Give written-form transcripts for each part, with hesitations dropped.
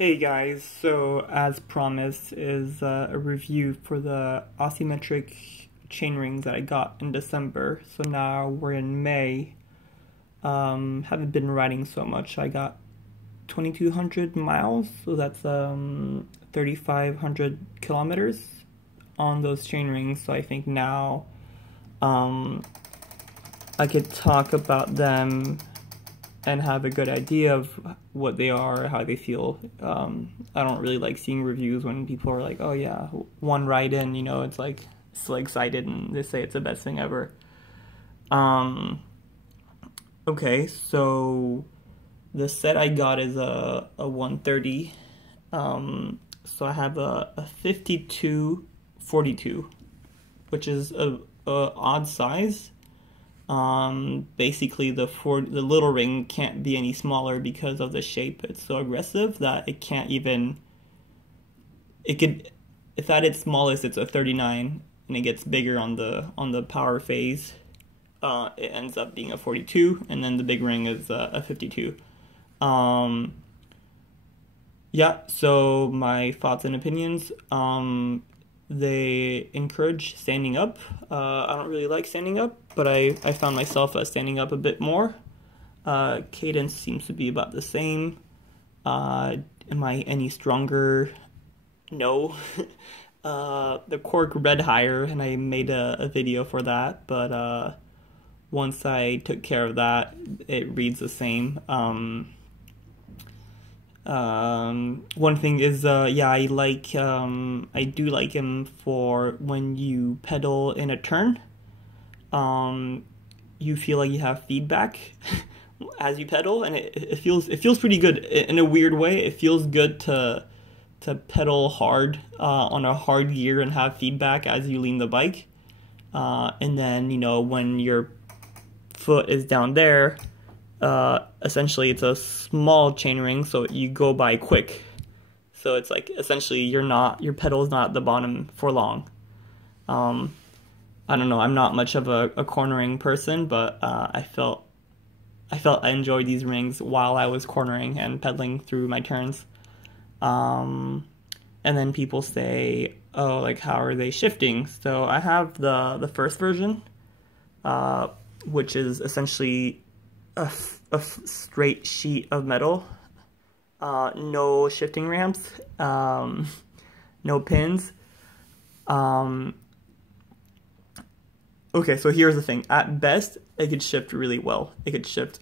Hey guys, so as promised is a review for the Osymetric Chainrings that I got in December. So now we're in May. Haven't been riding so much. I got 2,200 miles, so that's 3,500 kilometers on those chainrings. So I think now I could talk about them and have a good idea of what they are, how they feel. I don't really like seeing reviews when people are like, oh yeah, one ride in, you know, it's like so excited and they say it's the best thing ever. Okay, so the set I got is a 130. So I have a 52-42, which is a odd size. Basically the little ring can't be any smaller because of the shape. It's so aggressive that it can't even, if at its smallest it's a 39 and it gets bigger on the power phase, it ends up being a 42, and then the big ring is a 52. Yeah, so my thoughts and opinions. They encourage standing up. I don't really like standing up, but I found myself standing up a bit more. Cadence seems to be about the same. Am I any stronger? No. The cork read higher, and I made a video for that, but once I took care of that, it reads the same. One thing is, yeah, I do like him for when you pedal in a turn. You feel like you have feedback as you pedal, and it feels pretty good in a weird way. It feels good to pedal hard on a hard gear and have feedback as you lean the bike. And then, you know, when your foot is down there, essentially it's a small chainring, so you go by quick. So it's like essentially your pedal is not at the bottom for long. I don't know, I'm not much of a cornering person, but I felt I enjoyed these rings while I was cornering and pedaling through my turns. And then people say, oh, like, how are they shifting? So I have the first version, which is essentially a straight sheet of metal, no shifting ramps, no pins. Okay, so here's the thing. At best, it could shift really well. It could shift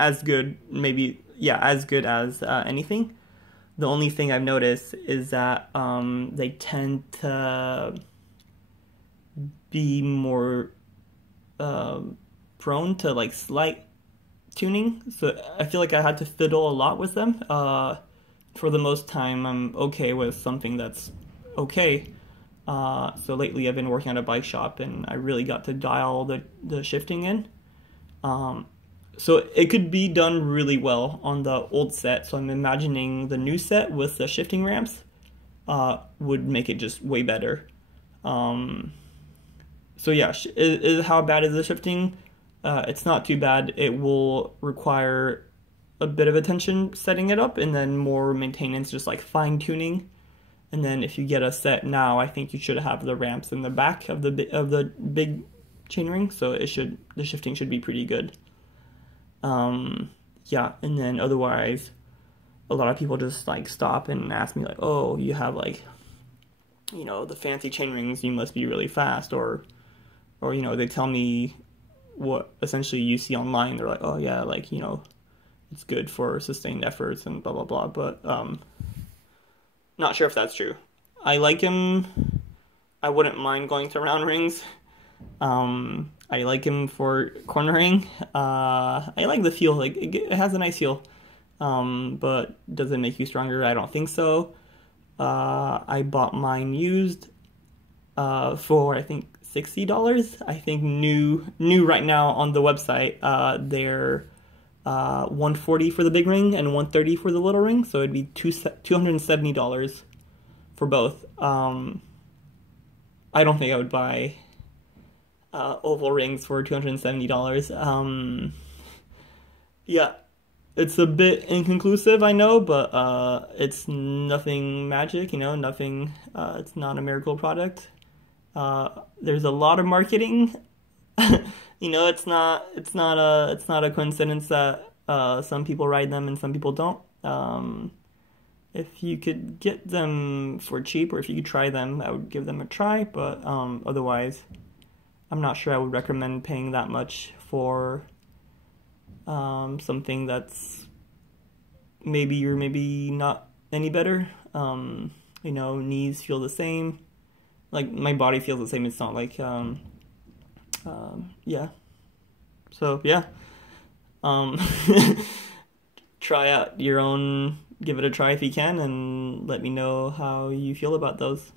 as good, maybe, yeah, as good as anything. The only thing I've noticed is that they tend to be more prone to like slight tuning, so I feel like I had to fiddle a lot with them. For the most time, I'm okay with something that's okay. So lately I've been working at a bike shop and I really got to dial the shifting in. So it could be done really well on the old set, so I'm imagining the new set with the shifting ramps would make it just way better. So yeah, how bad is the shifting? It's not too bad. It will require a bit of attention setting it up, and then more maintenance, just like fine tuning. And then if you get a set now, I think you should have the ramps in the back of the big chainring, so the shifting should be pretty good. Yeah, and then otherwise, a lot of people just like stop and ask me like, oh, you have like, you know, the fancy chainrings, you must be really fast, or you know, they tell me what essentially you see online. They're like, oh yeah, like, you know, it's good for sustained efforts and blah blah blah, but not sure if that's true. I like him. I wouldn't mind going to round rings. I like him for cornering. I like the feel, like it has a nice feel, but does it make you stronger? I don't think so. I bought mine used for I think $60. I think new right now on the website. They're $140 for the big ring and $130 for the little ring, so it'd be $270 for both. I don't think I would buy oval rings for $270. Yeah, It's a bit inconclusive, I know, but it's nothing magic, you know, nothing, it's not a miracle product. There's a lot of marketing. You know, it's not a coincidence that some people ride them and some people don't. If you could get them for cheap, or if you could try them, I would give them a try, but otherwise, I'm not sure I would recommend paying that much for something that's maybe not any better. You know, knees feel the same. Like, my body feels the same. It's not like, yeah. So, yeah. Um, try out your own, give it a try if you can, and let me know how you feel about those.